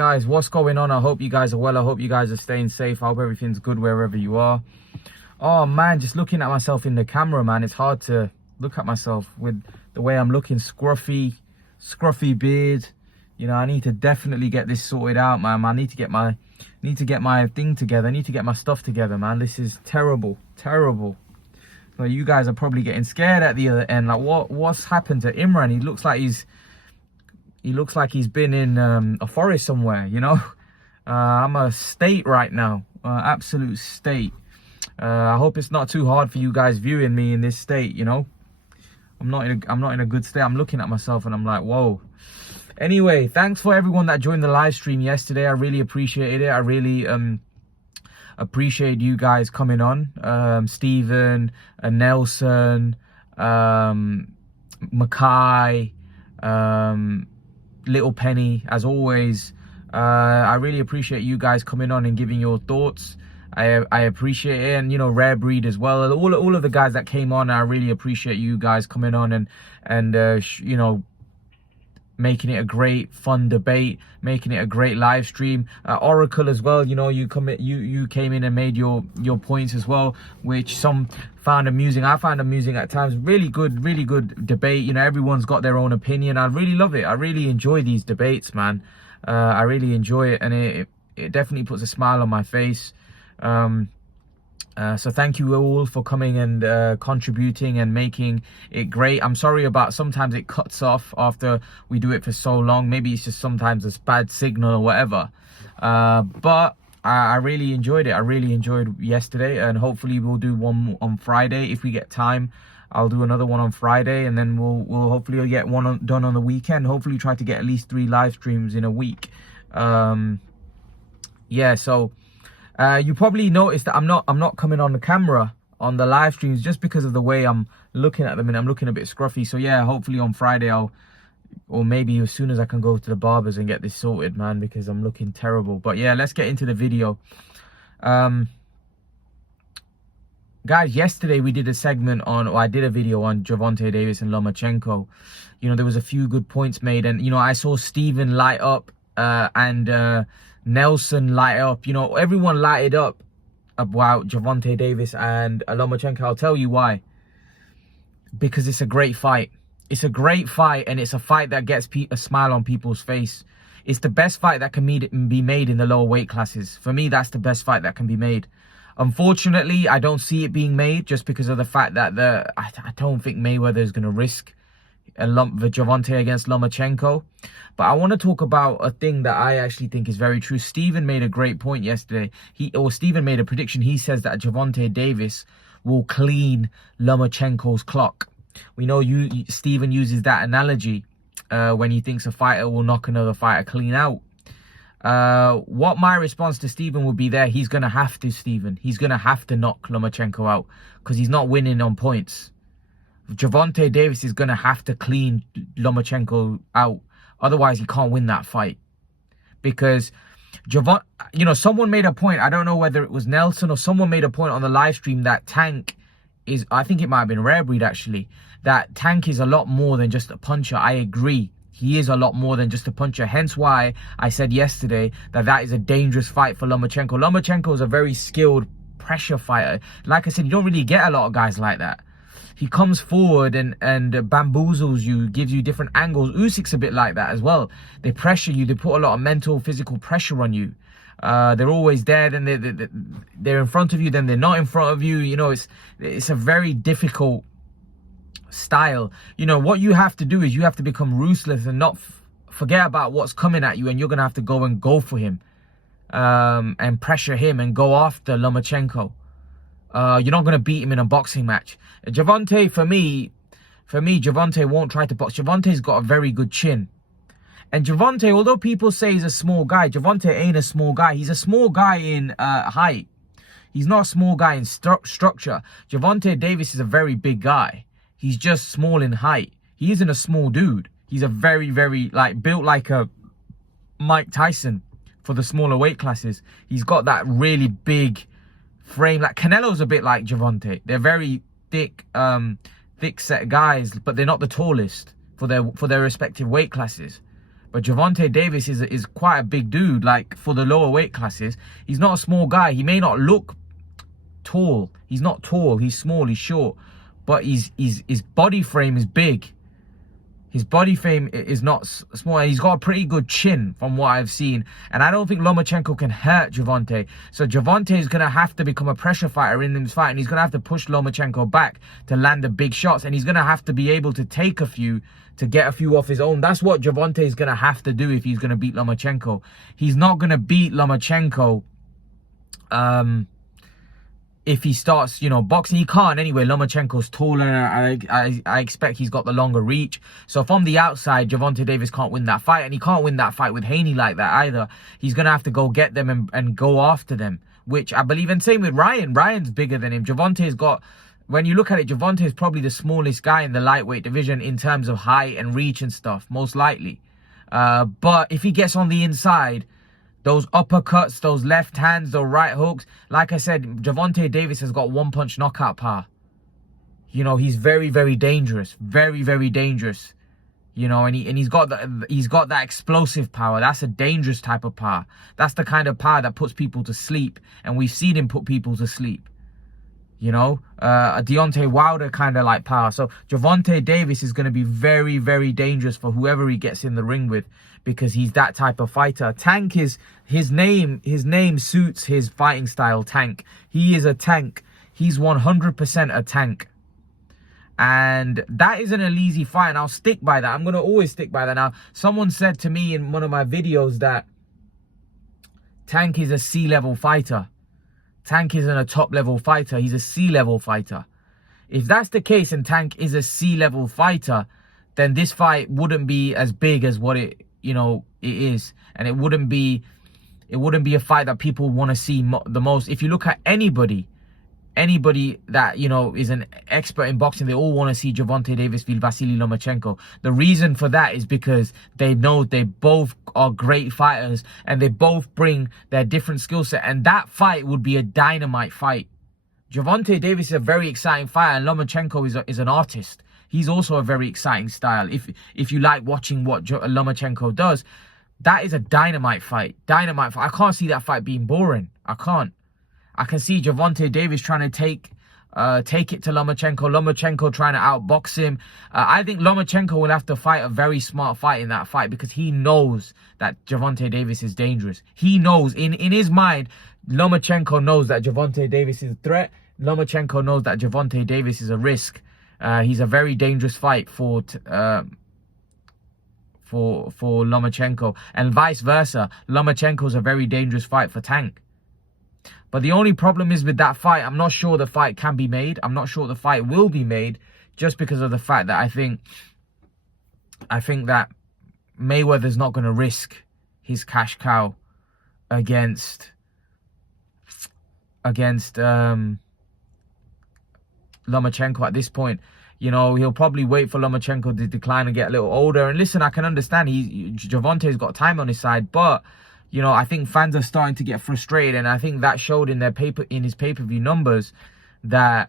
Guys, what's going on? I hope you guys are well. I hope you guys are staying safe. I hope everything's good wherever you are. Oh man, just looking at myself in the camera, man, it's hard to look at myself with the way I'm looking. Scruffy beard. You know, I need to definitely get this sorted out, man. I need to get my thing together. I need to get my stuff together, man. This is terrible. So you guys are probably getting scared at the other end. Like, what's happened to Imran? He looks like he's been in a forest somewhere, you know. I'm a state right now, absolute state. I hope it's not too hard for you guys viewing me in this state, you know. I'm not in a good state. I'm looking at myself and I'm like, whoa. Anyway, thanks for everyone that joined the live stream yesterday. I really appreciated it. I really appreciate you guys coming on. Stephen, Nelson, Mackay, Little Penny, as always. I really appreciate you guys coming on and giving your thoughts. I appreciate it, and you know, Rare Breed as well. All of the guys that came on, I really appreciate you guys coming on and you know, making it a great fun debate, making it a great live stream. Oracle as well, you know, you came in and made your points as well, which some found amusing. I found amusing at times. Really good debate. You know, everyone's got their own opinion. I really love it. I really enjoy these debates, man. I really enjoy it, and it definitely puts a smile on my face. So thank you all for coming and contributing and making it great. I'm sorry about sometimes it cuts off after we do it for so long. Maybe it's just sometimes a bad signal or whatever. But I really enjoyed it. I really enjoyed yesterday, and hopefully we'll do one on Friday if we get time. I'll do another one on Friday, and then we'll hopefully get one done on the weekend. Hopefully try to get at least 3 live streams in a week. Yeah, so you probably noticed that I'm not coming on the camera on the live streams just because of the way I'm looking at them, and I'm looking a bit scruffy. So yeah, hopefully on Friday or maybe as soon as I can go to the barbers and get this sorted, man, because I'm looking terrible. But yeah, let's get into the video. Guys, yesterday we did a segment on, or I did a video on Gervonta Davis and Lomachenko. You know, there was a few good points made, and you know, I saw Stephen light up and Nelson light up. You know, everyone lighted up about Gervonta Davis and Lomachenko. I'll tell you why. Because it's a great fight. It's a great fight, and it's a fight that gets a smile on people's face. It's the best fight that can be made in the lower weight classes. For me, that's the best fight that can be made. Unfortunately, I don't see it being made just because of the fact that I don't think Mayweather is going to risk the Gervonta against Lomachenko. But I want to talk about a thing that I actually think is very true. Stephen made a great point yesterday. Stephen made a prediction. He says that Gervonta Davis will clean Lomachenko's clock. We know Stephen uses that analogy when he thinks a fighter will knock another fighter clean out. What my response to Stephen would be there, he's going to have to knock Lomachenko out because he's not winning on points. Gervonta Davis is going to have to clean Lomachenko out. Otherwise, he can't win that fight. Because, you know, someone made a point. I don't know whether it was Nelson or someone made a point on the live stream that Tank is, I think it might have been Rare Breed actually, that Tank is a lot more than just a puncher. I agree. He is a lot more than just a puncher. Hence why I said yesterday that is a dangerous fight for Lomachenko. Lomachenko is a very skilled pressure fighter. Like I said, you don't really get a lot of guys like that. He comes forward and bamboozles you, gives you different angles. Usyk's a bit like that as well. They pressure you. They put a lot of mental, physical pressure on you. They're always there. Then they're in front of you. Then they're not in front of you. You know, it's a very difficult style. You know, what you have to do is you have to become ruthless and not forget about what's coming at you, and you're going to have to go for him and pressure him and go after Lomachenko. You're not going to beat him in a boxing match. Gervonta, for me, Gervonta won't try to box. Gervonta's got a very good chin. And Gervonta, although people say he's a small guy, Gervonta ain't a small guy. He's a small guy in height. He's not a small guy in structure. Gervonta Davis is a very big guy. He's just small in height. He isn't a small dude. He's a very, like, built like a Mike Tyson for the smaller weight classes. He's got that really big frame. Like Canelo's a bit like Gervonta. They're very thick set guys, but they're not the tallest for their respective weight classes. But Gervonta Davis is quite a big dude, like for the lower weight classes. He's not a small guy. He may not look tall. He's not tall. He's small. He's short. But his body frame is big. His body frame is not small. He's got a pretty good chin from what I've seen. And I don't think Lomachenko can hurt Gervonta. So Gervonta is going to have to become a pressure fighter in this fight. And he's going to have to push Lomachenko back to land the big shots. And he's going to have to be able to take a few to get a few off his own. That's what Gervonta is going to have to do if he's going to beat Lomachenko. He's not going to beat Lomachenko if he starts, boxing. He can't anyway. Lomachenko's taller. I expect he's got the longer reach. So from the outside, Gervonta Davis can't win that fight. And he can't win that fight with Haney like that either. He's going to have to go get them and go after them, which I believe. And same with Ryan. Ryan's bigger than him. Gervonta's got, when you look at it, Gervonta is probably the smallest guy in the lightweight division in terms of height and reach and stuff, most likely. But if he gets on the inside, those uppercuts, those left hands, those right hooks. Like I said, Gervonta Davis has got one-punch knockout power. He's very, very dangerous. Very, very dangerous. And he's got that explosive power. That's a dangerous type of power. That's the kind of power that puts people to sleep. And we've seen him put people to sleep. A Deontay Wilder kind of like power. So Gervonta Davis is going to be very, very dangerous for whoever he gets in the ring with, because he's that type of fighter. Tank is his name suits his fighting style. Tank. He is a tank. He's 100% a tank. And that isn't an easy fight, and I'll stick by that. I'm going to always stick by that. Now, someone said to me in one of my videos that Tank is a C-level fighter. Tank isn't a top-level fighter. He's a C-level fighter. If that's the case and Tank is a C-level fighter, then this fight wouldn't be as big as what it is. And it wouldn't be a fight that people want to see the most. If you look at anybody that, is an expert in boxing, they all want to see Gervonta Davis v. Vasily Lomachenko. The reason for that is because they know they both are great fighters and they both bring their different skill set. And that fight would be a dynamite fight. Gervonta Davis is a very exciting fighter, and Lomachenko is an artist. He's also a very exciting style. If you like watching what Lomachenko does, that is a dynamite fight. Dynamite fight. I can't see that fight being boring. I can't. I can see Gervonta Davis trying to take it to Lomachenko. Lomachenko trying to outbox him. I think Lomachenko will have to fight a very smart fight in that fight, because he knows that Gervonta Davis is dangerous. He knows, in his mind, Lomachenko knows that Gervonta Davis is a threat. Lomachenko knows that Gervonta Davis is a risk. He's a very dangerous fight for Lomachenko, and vice versa. Lomachenko's a very dangerous fight for Tank. But the only problem is with that fight, I'm not sure the fight can be made. I'm not sure the fight will be made, just because of the fact that I think that Mayweather's not going to risk his cash cow against Lomachenko at this point. He'll probably wait for Lomachenko to decline and get a little older. And listen, I can understand Gervonta's got time on his side, but I think fans are starting to get frustrated, and I think that showed in his pay-per-view numbers that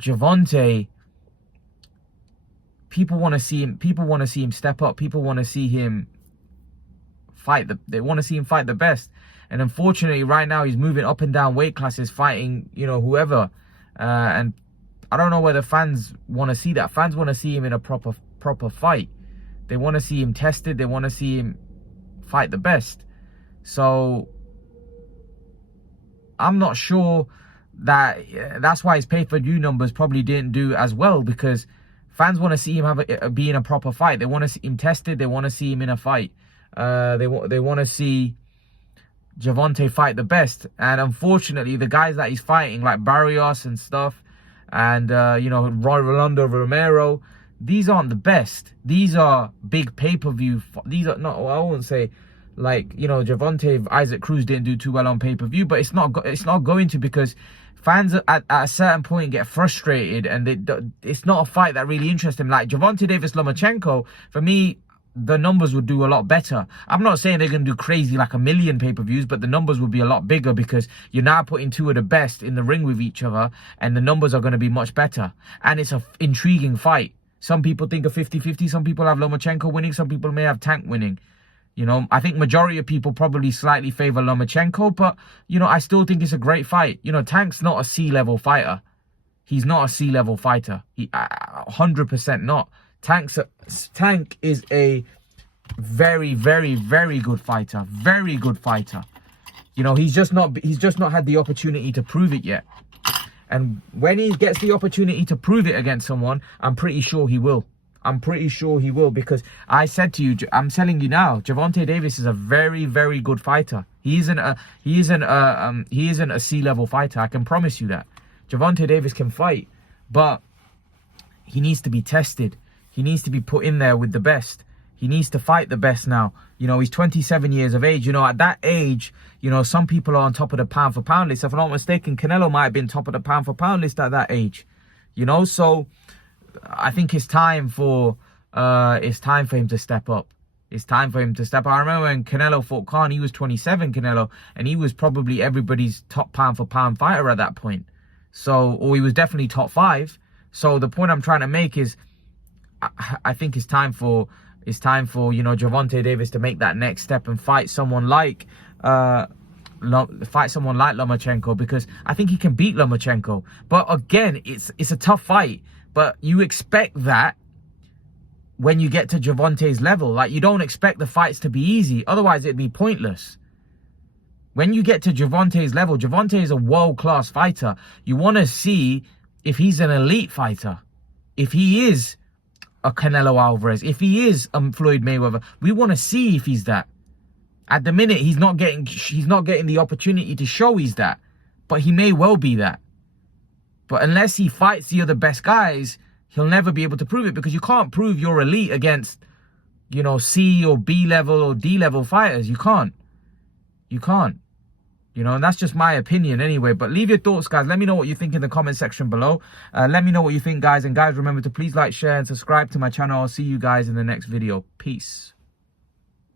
Gervonta, people want to see him step up. People want to see him fight they want to see him fight the best. And unfortunately, right now he's moving up and down weight classes, fighting whoever. And I don't know whether fans want to see that. Fans want to see him in a proper fight. They want to see him tested. They want to see him fight the best. So I'm not sure that's why his pay-per-view numbers probably didn't do as well, because fans want to see him be in a proper fight. They want to see him tested. They want to see him in a fight. They want to see Gervonta fight the best. And unfortunately, the guys that he's fighting, like Barrios and stuff, and Rolando Romero, these aren't the best. These are big pay-per-view. These are not, I wouldn't say, like, Gervonta, Isaac Cruz didn't do too well on pay-per-view, but it's not going to, because fans at a certain point get frustrated, and it's not a fight that really interests them. Like Gervonta Davis Lomachenko, for me, the numbers would do a lot better. I'm not saying they're going to do crazy like 1 million pay-per-views, but the numbers would be a lot bigger, because you're now putting two of the best in the ring with each other, and the numbers are going to be much better. And it's an intriguing fight. Some people think a 50-50. Some people have Lomachenko winning. Some people may have Tank winning. You know, I think majority of people probably slightly favor Lomachenko, but, you know, I still think it's a great fight. You know, Tank's not a C-level fighter. He's not a C-level fighter. He 100% not. Tank is a very, very, very good fighter. Very good fighter. You know, he's just not had the opportunity to prove it yet. And when he gets the opportunity to prove it against someone, I'm pretty sure he will. I'm pretty sure he will, because I said to you, I'm telling you now, Gervonta Davis is a very, very good fighter. He isn't a C-level fighter. I can promise you that. Gervonta Davis can fight, but he needs to be tested. He needs to be put in there with the best. He needs to fight the best now. You know, he's 27 years of age. You know, at that age, you know, some people are on top of the pound for pound list. If I'm not mistaken, Canelo might have been top of the pound for pound list at that age. You know, so I think it's time for him to step up. It's time for him to step up. I remember when Canelo fought Khan, he was 27, Canelo, and he was probably everybody's top pound for pound fighter at that point. So, or he was definitely top 5. So the point I'm trying to make is, I think it's time for you know, Gervonta Davis to make that next step and fight someone like Lomachenko, because I think he can beat Lomachenko. But again, it's a tough fight. But you expect that when you get to Gervonta's level. Like, you don't expect the fights to be easy. Otherwise, it'd be pointless. When you get to Gervonta's level, Gervonta is a world-class fighter. You want to see if he's an elite fighter. If he is a Canelo Alvarez, if he is Floyd Mayweather, we want to see if he's that. At the minute, he's not getting the opportunity to show he's that, but he may well be that. But unless he fights the other best guys, he'll never be able to prove it, because you can't prove you're elite against, you know, C or B level or D level fighters. You can't. You can't. You know, and that's just my opinion anyway. But leave your thoughts, guys. Let me know what you think in the comment section below. Let me know what you think, guys. And guys, remember to please like, share, and subscribe to my channel. I'll see you guys in the next video. Peace.